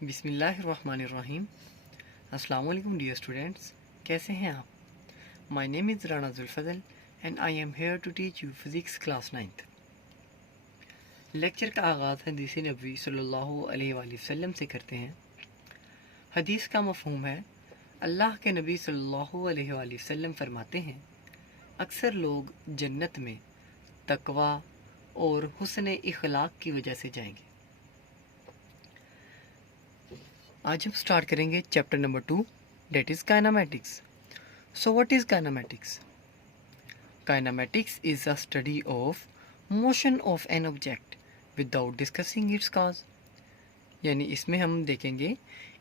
बिस्मिल्लाहिर्रहमानिर्रहीम। अस्सलाम वालेकुम डियर स्टूडेंट्स, कैसे हैं आप? My name is Rana Zulfazal and I am here to teach you physics class 9th। Lecture का आगाज़ हदीस नबवी सल्लल्लाहु अलैहि वसल्लम से करते हैं। हदीस का मफ़हूम है, अल्लाह के नबी सल्लल्लाहु अलैहि वसल्लम फरमाते हैं, अक्सर लोग जन्नत में तकवा और हुस्न इखलाक की वजह से जाएंगे। आज हम स्टार्ट करेंगे chapter number 2, that is kinematics. So what is kinematics? Kinematics is a study of motion of an object without discussing its cause। यानी इसमें हम देखेंगे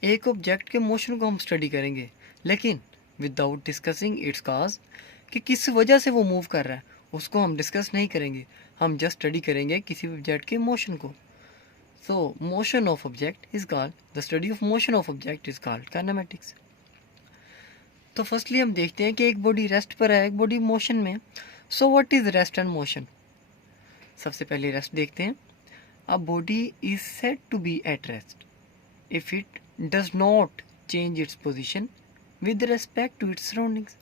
एक ऑब्जेक्ट के मोशन को हम स्टडी करेंगे, लेकिन विदाउट डिस्कसिंग इट्स काज, कि किस वजह से वो मूव कर रहा है उसको हम डिस्कस नहीं करेंगे। हम जस्ट स्टडी करेंगे किसी ऑब्जेक्ट के मोशन को। सो motion of object is called, the study of motion of object is called kinematics. तो फर्स्टली हम देखते हैं कि एक बॉडी रेस्ट पर है, एक बॉडी मोशन में। So what is rest and motion? सबसे पहले रेस्ट देखते हैं। A body is said to be at rest if it does not change its position with respect to its surroundings.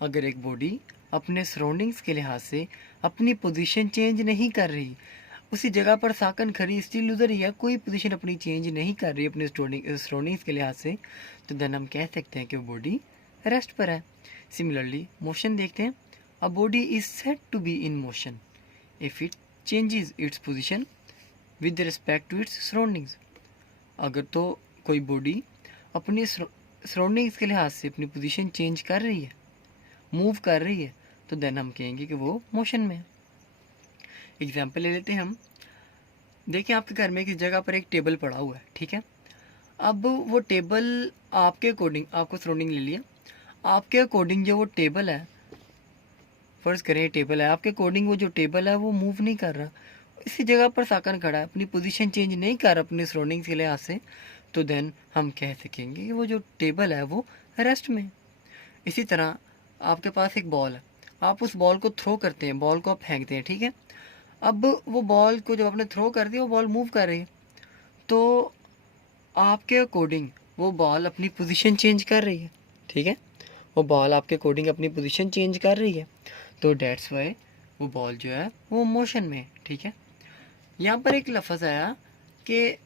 अगर एक बॉडी अपने सराउंडिंग्स के लिहाज से अपनी पोजीशन चेंज नहीं कर रही, उसी जगह पर साकन खड़ी स्टिल उधर ही है, कोई पोजीशन अपनी चेंज नहीं कर रही अपने सराउंडिंग्स के लिहाज से, तो देन हम कह सकते हैं कि वो बॉडी रेस्ट पर है। सिमिलरली मोशन देखते हैं। A body is said to be in motion if it changes its position with respect to its surroundings. अगर तो कोई बॉडी अपनी सराउंडिंग्स के लिहाज से अपनी पोजीशन चेंज कर रही है, मूव कर रही है, तो देन हम कहेंगे कि वो मोशन में है। एग्जाम्पल ले लेते हैं हम। देखिए आपके घर में किस जगह पर एक टेबल पड़ा हुआ है, ठीक है। अब वो टेबल आपके अकॉर्डिंग, आपको सराउंडिंग ले लिया, आपके अकॉर्डिंग जो वो टेबल है, फर्ज करें टेबल है, आपके अकॉर्डिंग वो जो टेबल है वो मूव नहीं कर रहा, इसी जगह पर साकन खड़ा है, अपनी पोजीशन चेंज नहीं कर रहा अपनी सराउंडिंग्स के लिहाज से, तो देन हम कह सकेंगे कि वो जो टेबल है वो रेस्ट में। इसी तरह आपके पास एक बॉल है, आप उस बॉल को थ्रो करते हैं, बॉल को आप फेंकते हैं, ठीक है। अब वो बॉल को जब आपने थ्रो कर दिया, वो बॉल मूव कर रही है, तो आपके अकॉर्डिंग वो बॉल अपनी पोजीशन चेंज कर रही है, ठीक है। वो बॉल आपके अकॉर्डिंग अपनी पोजीशन चेंज कर रही है, तो डेट्स वाई वो बॉल जो है वो मोशन में है, ठीक है। यहाँ पर एक लफ्ज़ आया कि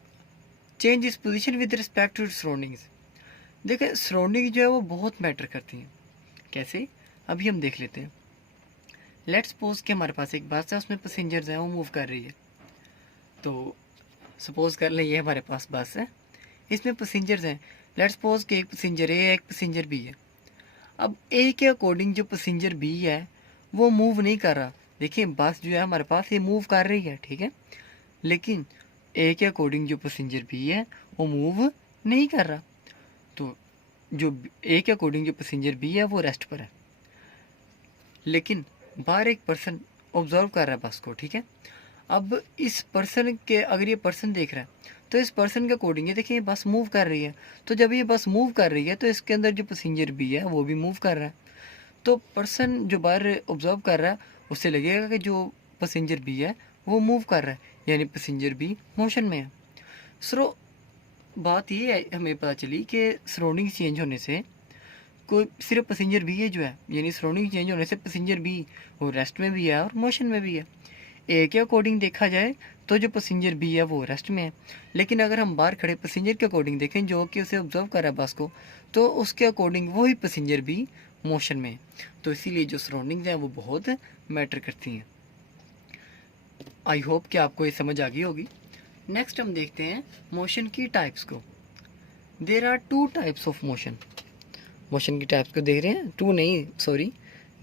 change is position with respect to surroundings. देखिए सराउंडिंग जो है वो बहुत मैटर करती हैं। कैसे? अभी हम देख लेते हैं। लेट्स सपोज कि हमारे पास एक बस है, उसमें पैसेंजर्स हैं, वो मूव कर रही है। तो सपोज कर लें ये हमारे पास बस है, इसमें पैसेंजर्स हैं। लेट्स सपोज कि एक पैसेंजर ए है, एक पैसेंजर बी है। अब ए के अकॉर्डिंग जो पैसेंजर बी है वो मूव नहीं कर रहा। देखिए बस जो है हमारे पास ये मूव कर रही है, ठीक है, लेकिन ए के अकॉर्डिंग जो पैसेंजर बी है वो मूव नहीं कर रहा। तो जो ए के अकॉर्डिंग जो पैसेंजर बी है वो रेस्ट पर है, लेकिन बाहर एक पर्सन ऑब्जर्व कर रहा है बस को, ठीक है। अब इस पर्सन के, अगर ये पर्सन देख रहा है तो इस पर्सन के अकॉर्डिंग ये देखिए बस मूव कर रही है, तो जब ये बस मूव कर रही है तो इसके अंदर जो पैसेंजर भी है वो भी मूव कर रहा है। तो पर्सन जो बाहर ऑब्जर्व कर रहा है उससे लगेगा कि जो पैसेंजर भी है वो मूव कर रहा है, यानी पैसेंजर भी मोशन में है। सो बात ये है, हमें पता चली कि सराउंडिंग चेंज होने से कोई सिर्फ पैसेंजर भी है जो है, यानी सराउंडिंग चेंज होने से पैसेंजर भी वो रेस्ट में भी है और मोशन में भी है। ए के अकॉर्डिंग देखा जाए तो जो पैसेंजर बी है वो रेस्ट में है, लेकिन अगर हम बाहर खड़े पैसेंजर के अकॉर्डिंग देखें जो कि उसे ऑब्जर्व कर रहा है बस को, तो उसके अकॉर्डिंग वही पैसेंजर भी मोशन में है। तो इसीलिए जो सराउंडिंग्स हैं वो बहुत मैटर करती हैं। आई होप कि आपको ये समझ आ गई होगी। नेक्स्ट हम देखते हैं मोशन की टाइप्स को। There are two types of motion. Motion की टाइप्स को देख रहे हैं, टू नहीं sorry,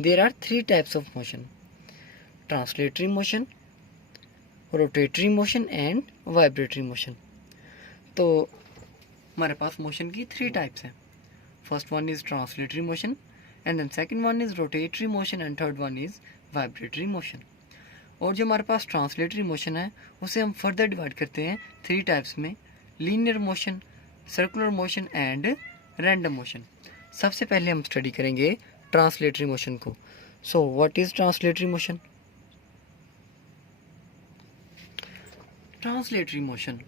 there are three types of motion. Translatory motion, rotatory motion and vibratory motion. तो हमारे पास मोशन की थ्री टाइप्स हैं। First one is translatory motion and then second one is rotatory motion and third one is vibratory motion. और जो हमारे पास translatory motion है उसे हम फर्दर डिवाइड करते हैं थ्री टाइप्स में, linear motion, circular motion and random motion. सबसे पहले हम स्टडी करेंगे ट्रांसलेटरी मोशन को। सो what is translatory motion? Translatory motion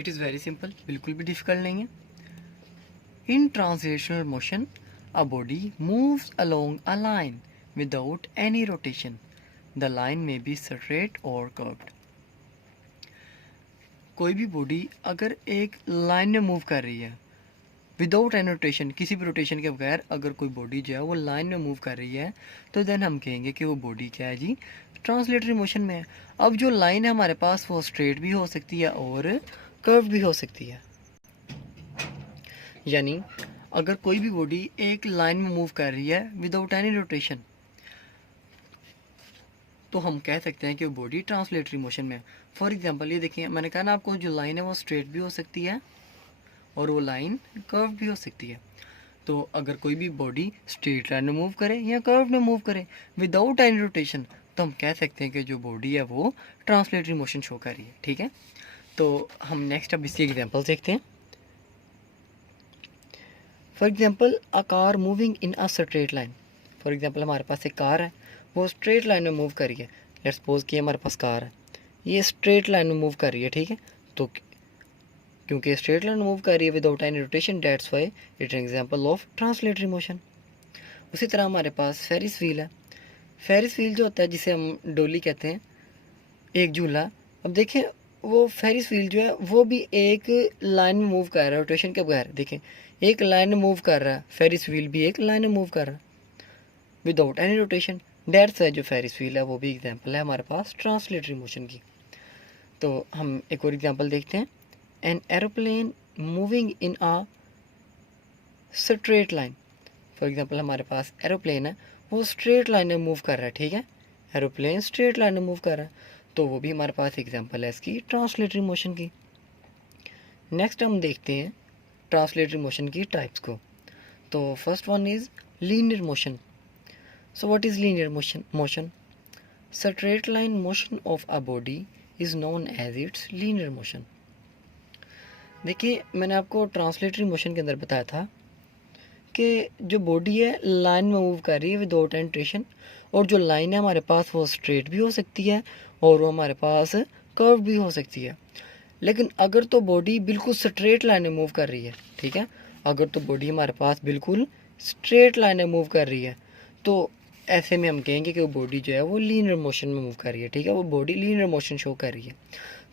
it is very simple, बिल्कुल भी डिफ़िकल्ट नहीं है। इन translational motion a body moves along a line without any rotation. The line में बी स्ट्रेट और कर्व्ड। कोई भी बॉडी अगर एक लाइन में मूव कर रही है विदाउट एनी रोटेशन, किसी भी रोटेशन के बगैर अगर कोई बॉडी जो है वो लाइन में मूव कर रही है, तो देन हम कहेंगे कि वो बॉडी क्या है जी, ट्रांसलेटरी मोशन में है। अब जो लाइन है हमारे पास वो स्ट्रेट भी हो सकती है और कर्व भी हो सकती है। यानी अगर कोई भी बॉडी एक लाइन में मूव कर रही है विदाउट एनी रोटेशन, तो हम कह सकते हैं कि वो बॉडी ट्रांसलेटरी मोशन में है। फॉर एग्जांपल ये देखिए, मैंने कहा ना आपको, जो लाइन है वो स्ट्रेट भी हो सकती है और वो लाइन कर्व भी हो सकती है। तो अगर कोई भी बॉडी स्ट्रेट लाइन में मूव करे या कर्व में मूव करे विदाउट एनी रोटेशन, तो हम कह सकते हैं कि जो बॉडी है वो ट्रांसलेटरी मोशन शो कर रही है। ठीक है, तो हम नेक्स्ट अब इसकी एग्जांपल देखते हैं। For example a car moving in a straight line. For example हमारे पास एक कार है, वो स्ट्रेट लाइन में मूव कर रही है। लेट्स सपोज कि हमारे पास कार है, ये स्ट्रेट लाइन में मूव कर रही है। ठीक है, तो क्योंकि स्ट्रेट लाइन मूव कर रही है without any rotation, that's why it N example of translatory motion. उसी तरह हमारे पास फेरिस व्हील है। फेरिस व्हील जो होता है, जिसे हम डोली कहते हैं, एक झूला। अब देखें, वो फेरिस व्हील जो है वो भी एक लाइन में मूव कर रहा है रोटेशन के बगैर। देखें, एक लाइन में मूव कर रहा है, फेरिस व्हील भी एक लाइन में मूव कर रहा है without any rotation. That's why जो फेरिस व्हील है वो भी एग्जांपल है हमारे पास ट्रांसलेटरी मोशन की। तो हम एक और एग्जांपल देखते हैं। An aeroplane moving in uh straight line. For example हमारे पास एरोप्लेन है, वो स्ट्रेट लाइन में मूव कर रहा है। ठीक है, एरोप्लेन स्ट्रेट लाइन में मूव कर रहा है, तो वो भी हमारे पास एग्जांपल है इसकी ट्रांसलेटरी मोशन की। नेक्स्ट हम देखते हैं ट्रांसलेटरी मोशन की टाइप्स को। तो first one is linear motion. So what is linear motion? Straight line motion of a body is known as its linear motion. देखिए, मैंने आपको ट्रांसलेटरी मोशन के अंदर बताया था कि जो बॉडी है लाइन में मूव कर रही है विदाउट एनी रोटेशन, और जो लाइन है हमारे पास वो स्ट्रेट भी हो सकती है और वो हमारे पास कर्व भी हो सकती है। लेकिन अगर तो बॉडी बिल्कुल स्ट्रेट लाइन में मूव कर रही है, ठीक है, अगर तो बॉडी हमारे पास बिल्कुल स्ट्रेट लाइन में मूव कर रही है, तो ऐसे में हम कहेंगे कि वो बॉडी जो है वो लीनियर मोशन में मूव कर रही है। ठीक है, वो बॉडी लीनियर मोशन शो कर रही है।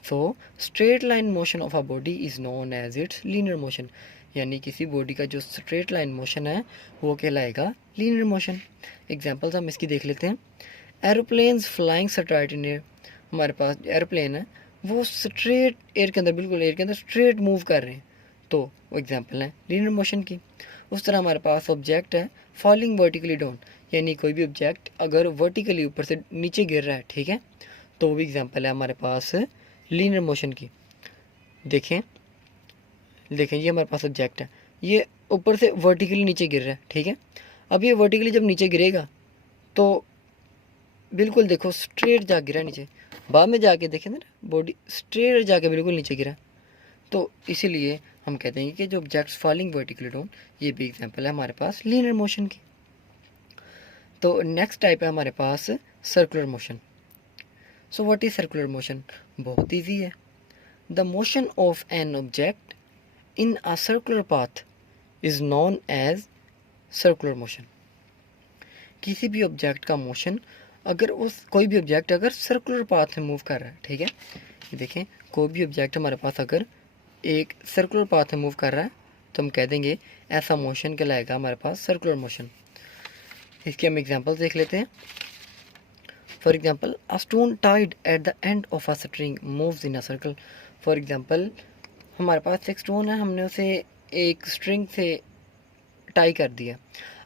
So straight line motion of a body is known as its linear motion. यानी किसी बॉडी का जो स्ट्रेट लाइन मोशन है वो कहलाएगा लीनियर मोशन। एग्जांपल्स हम इसकी देख लेते हैं। Aeroplanes flying straight in air. हमारे पास एरोप्लेन है, वो स्ट्रेट एयर के अंदर, बिल्कुल एयर के अंदर स्ट्रेट मूव कर रहे हैं, तो वो एग्जांपल है लीनियर मोशन की। उस तरह हमारे पास ऑब्जेक्ट है फॉलिंग वर्टिकली डाउन, यानी कोई भी ऑब्जेक्ट अगर वर्टिकली ऊपर से नीचे गिर रहा है, ठीक है, तो वो भी एग्जांपल है हमारे पास लीनियर मोशन की। देखें देखें, ये हमारे पास ऑब्जेक्ट है, ये ऊपर से वर्टिकली नीचे गिर रहा है। ठीक है, अब ये वर्टिकली जब नीचे गिरेगा तो बिल्कुल देखो स्ट्रेट जा गिरा नीचे, बाद में जाके देखें ना बॉडी स्ट्रेट जाके बिल्कुल नीचे गिरा, तो इसीलिए हम कहते हैं कि जो ऑब्जेक्ट्स फॉलिंग वर्टिकली डाउन, ये भी एग्जांपल है हमारे पास लीनियर मोशन की। तो नेक्स्ट टाइप है हमारे पास circular motion. So what is circular motion? बहुत ईजी है। The motion of an object in a circular path is known as circular motion. किसी भी ऑब्जेक्ट का मोशन, अगर उस कोई भी ऑब्जेक्ट अगर सर्कुलर पाथ में मूव कर रहा है, ठीक है, ये देखें, कोई भी ऑब्जेक्ट हमारे पास अगर एक सर्कुलर पाथ में मूव कर रहा है, तो हम कह देंगे ऐसा मोशन कहलाएगा हमारे पास सर्कुलर मोशन। इसके हम एग्जांपल देख लेते हैं। For example, a stone tied at the end of a string moves in a circle. For example, हमारे पास एक स्टोन है, हमने उसे एक स्ट्रिंग से टाई कर दिया,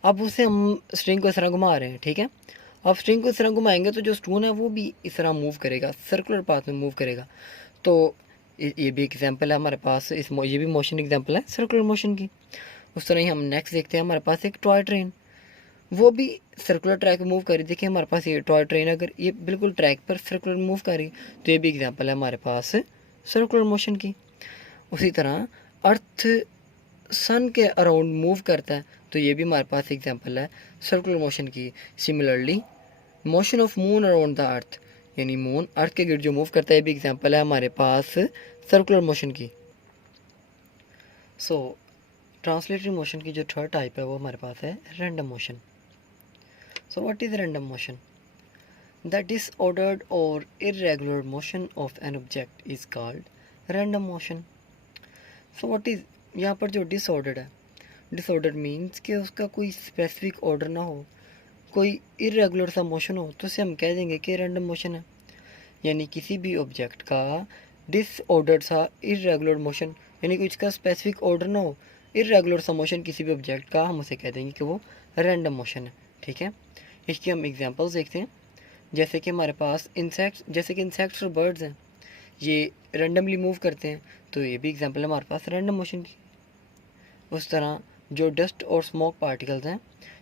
अब उसे हम स्ट्रिंग को इस तरह घुमा रहे हैं, ठीक है, अब स्ट्रिंग को इस तरह घुमाएंगे तो जो स्टोन है वो भी इस तरह मूव करेगा, सर्कुलर पाथ में मूव करेगा। तो ये भी एग्जांपल है हमारे पास, ये भी मोशन एग्जांपल है सर्कुलर मोशन की। उस तरह ही हम नेक्स्ट देखते हैं, हमारे पास एक टॉय ट्रेन, वो भी सर्कुलर ट्रैक मूव कर रही। देखिए हमारे पास ये टॉय ट्रेन, अगर ये बिल्कुल ट्रैक पर सर्कुलर मूव कर रही, तो ये भी एग्जांपल है हमारे पास सर्कुलर मोशन की। उसी तरह अर्थ सन के अराउंड मूव करता है, तो ये भी हमारे पास एग्जांपल है सर्कुलर मोशन की। Similarly motion of moon around the earth, यानी मून अर्थ के गिर्द जो मूव करता है, ये भी एग्जांपल है हमारे पास सर्कुलर मोशन की। सो ट्रांसलेटरी मोशन की जो थर्ड टाइप है वो हमारे पास है random motion. So what is random motion? The disordered और irregular motion of an object is called random motion. So what is, यहाँ पर जो डिसऑर्डर्ड है, डिसऑर्डर मीन्स कि उसका कोई स्पेसिफिक ऑर्डर ना हो, कोई इरेगुलर सा मोशन हो, तो उसे हम कह देंगे कि रैंडम मोशन है। यानी किसी भी ऑब्जेक्ट का डिसऑर्डर सा इरेगुलर मोशन, यानी कि उसका स्पेसिफिक ऑर्डर ना हो, इरेगुलर सा मोशन किसी भी ऑब्जेक्ट का, हम उसे कह देंगे कि वो रैंडम मोशन है। ठीक है, इसकी हम एग्जांपल्स देखते हैं। जैसे कि हमारे पास इंसेक्ट्स, जैसे कि इंसेक्ट्स और बर्ड्स हैं, ये रैंडमली मूव करते हैं, तो ये भी एग्जांपल है हमारे पास रैंडम मोशन की। उस तरह जो डस्ट और स्मोक पार्टिकल्स हैं,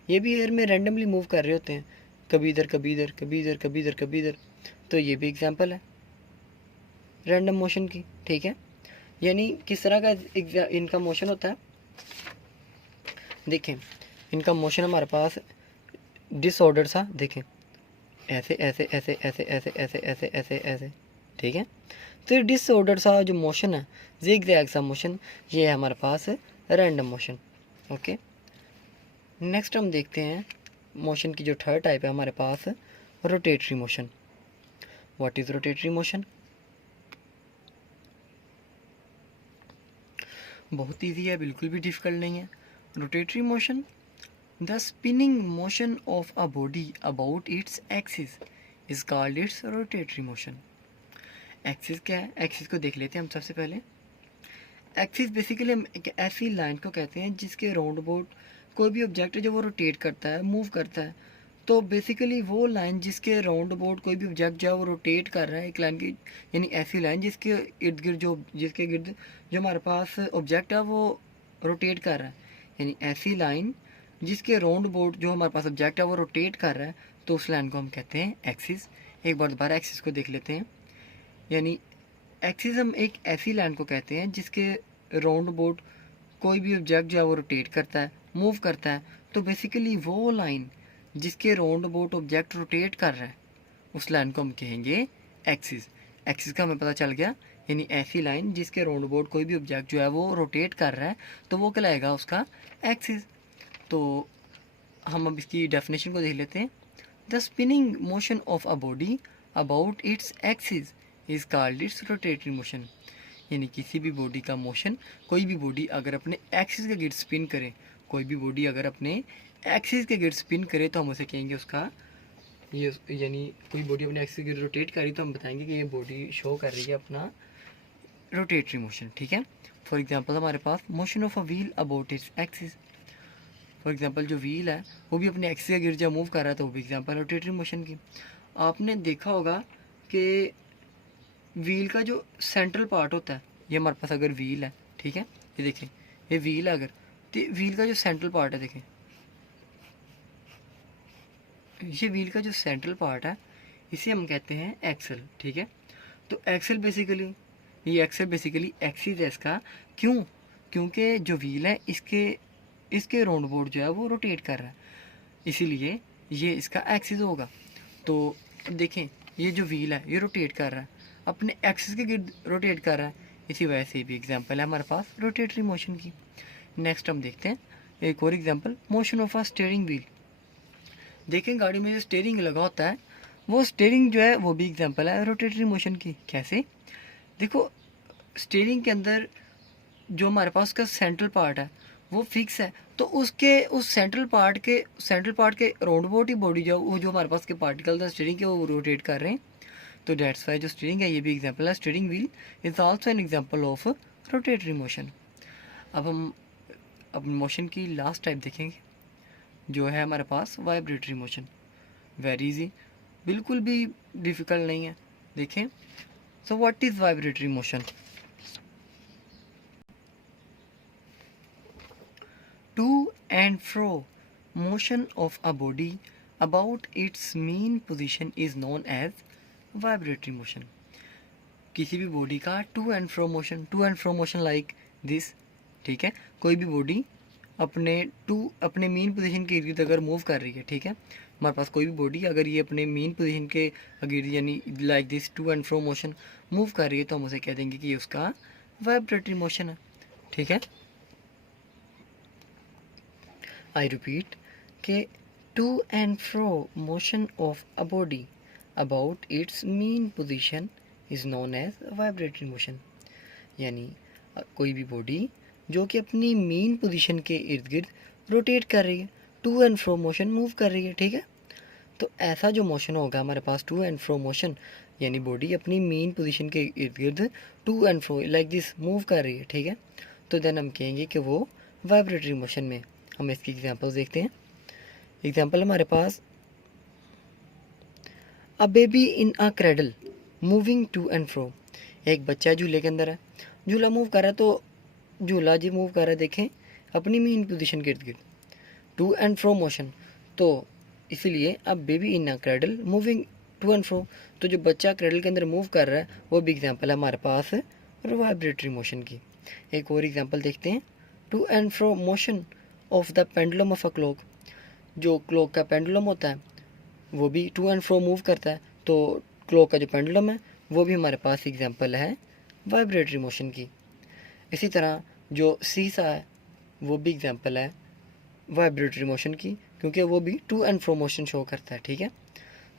ये भी एयर में रैंडमली मूव कर रहे होते हैं, कभी इधर कभी इधर, कभी इधर कभी इधर कभी इधर, तो ये भी एग्जांपल है रैंडम मोशन की। ठीक है, यानी किस तरह का इनका मोशन होता है, देखें इनका मोशन हमारे पास डिसऑर्डर सा, देखें ऐसे ऐसे ऐसे ऐसे ऐसे ऐसे ऐसे ऐसे ऐसे। ठीक है, तो डिसऑर्डर सा जो मोशन है, ज़िगज़ैग सा मोशन, ये है हमारे पास रैंडम मोशन। ओके, नेक्स्ट हम देखते हैं मोशन की जो थर्ड टाइप है हमारे पास rotatory motion. What is rotatory motion? बहुत ईजी है, बिल्कुल भी डिफिकल्ट नहीं है। Rotatory motion, the spinning motion of a body about its axis is called its rotatory motion. Axis क्या है? एक्सिस को देख लेते हैं हम सबसे पहले। एक्सिस बेसिकली हम एक ऐसी लाइन को कहते हैं जिसके राउंड अबाउट कोई भी ऑब्जेक्ट है जो वो रोटेट करता है, मूव करता है। तो बेसिकली वो लाइन जिसके राउंड अबाउट कोई भी ऑब्जेक्ट जो है वो रोटेट कर रहा है, एक लाइन की, यानी ऐसी लाइन जिसके इर्द गिर्द जो, जिसके गिर्द जो हमारे पास ऑब्जेक्ट है वो रोटेट कर रहा है, यानी ऐसी लाइन जिसके राउंड अबाउट जो हमारे पास ऑब्जेक्ट है वो रोटेट कर रहा है, तो उस लाइन को हम कहते हैं एक्सिस। एक बार दोबारा एक्सिस को देख लेते हैं। यानी एक्सिस हम एक ऐसी लाइन को कहते हैं जिसके राउंड अबाउट कोई भी ऑब्जेक्ट जो है वो रोटेट करता है, मूव करता है। तो बेसिकली वो लाइन जिसके राउंड अबाउट ऑब्जेक्ट रोटेट कर रहा है, उस लाइन को हम कहेंगे एक्सिस। एक्सिस का हमें पता चल गया, यानी ऐसी लाइन जिसके राउंड अबाउट कोई भी ऑब्जेक्ट जो है वो रोटेट कर रहा है, तो वो कहलाएगा उसका एक्सिस। तो हम अब इसकी डेफिनेशन को देख लेते हैं। The spinning motion of a body about its axis is called its rotatory motion. यानी किसी भी बॉडी का मोशन, कोई भी बॉडी अगर अपने एक्सिस के गिर्द स्पिन करे, कोई भी बॉडी अगर अपने एक्सिस के गिर्द स्पिन करे, तो हम उसे कहेंगे उसका ये, यानी कोई बॉडी अपने एक्सिस के गिर्द रोटेट कर रही, तो हम बताएंगे कि ये बॉडी शो कर रही है अपना रोटेटरी मोशन। ठीक है, फॉर एग्जांपल हमारे पास motion of a wheel about its axis. For example जो व्हील है वो भी अपने एक्सिस के गिर्द जब मूव कर रहा है, तो वो भी एग्जांपल रोटेटरी मोशन की। आपने देखा होगा कि व्हील का जो सेंट्रल पार्ट होता है, ये हमारे पास अगर व्हील है, ठीक है, ये देखें, ये व्हील है अगर, तो व्हील का जो सेंट्रल पार्ट है, देखें ये व्हील का जो सेंट्रल पार्ट है, इसे हम कहते हैं एक्सल। ठीक है, तो एक्सल बेसिकली, ये एक्सल बेसिकली एक्सिस है इसका। क्यों? क्योंकि जो व्हील है इसके इसके राउंड बोर्ड जो है वो रोटेट कर रहा है, इसीलिए ये इसका एक्सिस होगा। तो देखें ये जो व्हील है ये रोटेट कर रहा है, अपने एक्सिस के गिर्द रोटेट कर रहा है, इसी वजह से भी एग्जांपल है हमारे पास रोटेटरी मोशन की। नेक्स्ट हम देखते हैं एक और example, motion of a steering wheel. देखें गाड़ी में जो स्टीयरिंग लगा होता है, वो स्टीयरिंग जो है वो भी एग्जांपल है रोटेटरी मोशन की। कैसे? देखो स्टीयरिंग के अंदर जो हमारे पास उसका सेंट्रल पार्ट है वो फिक्स है, तो उसके उस सेंट्रल पार्ट के राउंड अबाउट ही बॉडी जो वो जो हमारे पास के पार्टिकल्स है स्टीयरिंग के वो रोटेट कर रहे हैं, तो डेट्स वाई जो स्टीयरिंग है ये भी एग्जांपल है। Steering wheel is also an example of rotatory motion. अब हम अपनी मोशन की लास्ट टाइप देखेंगे, जो है हमारे पास वाइब्रेटरी मोशन। वेरी इजी, बिल्कुल भी डिफ़िकल्ट नहीं है। देखें, सो what is vibratory motion? To and fro motion of a body about its mean position is known as vibratory motion। किसी भी बॉडी का to and fro motion like this. ठीक है, कोई भी बॉडी अपने मीन पोजीशन के इर्द अगर मूव कर रही है, ठीक है, हमारे पास कोई भी बॉडी अगर ये अपने मीन पोजीशन के गिर्द यानी like this to and fro motion move कर रही है, तो हम उसे कह देंगे कि ये उसका वाइब्रेटरी मोशन है। ठीक है, आई रिपीट के to and fro motion of a body about its mean position is known as vibratory motion. यानी कोई भी बॉडी जो कि अपनी मीन पोजीशन के इर्द गिर्द रोटेट कर रही है, to and fro motion move कर रही है, ठीक है। तो ऐसा जो मोशन होगा हमारे पास टू एंड फ्रो मोशन, यानी बॉडी अपनी मीन पोजीशन के इर्द गिर्द to and fro like this move कर रही है, ठीक है। तो देन हम कहेंगे कि वो वाइब्रेटरी मोशन में। हम इसकी एग्जांपल्स देखते हैं। एग्जांपल हमारे पास a baby in a cradle moving to and fro. एक बच्चा झूले के अंदर है, झूला मूव कर रहा है, तो झूला जी मूव कर रहा है, देखें अपनी मीन पोजीशन के इर्द गिर्द, टू एंड फ्रो मोशन। तो इसीलिए अब baby in a cradle moving to and fro, तो जो बच्चा क्रेडल के अंदर मूव कर रहा है वो भी एग्जांपल है हमारे पास वाइब्रेटरी मोशन की। एक और एग्जांपल देखते हैं, to and fro motion of the pendulum of a clock. जो क्लॉक का पेंडुलम होता है वो भी टू एंड फ्रो मूव करता है, तो क्लॉक का जो पेंडुलम है वो भी हमारे पास एग्जांपल है वाइब्रेटरी मोशन की। इसी तरह जो सीसा है वो भी एग्जांपल है वाइब्रेटरी मोशन की, क्योंकि वो भी to and fro motion show करता है, ठीक है।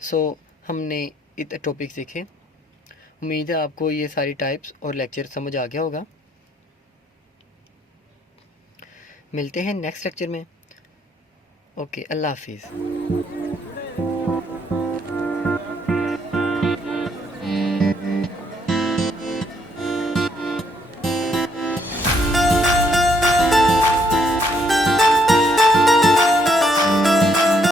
सो हमने इतने टॉपिक्स देखे। उम्मीद है आपको ये सारी टाइप्स और लेक्चर समझ आ गया होगा। मिलते हैं नेक्स्ट लेक्चर में। ओके, अल्लाह हाफिज़।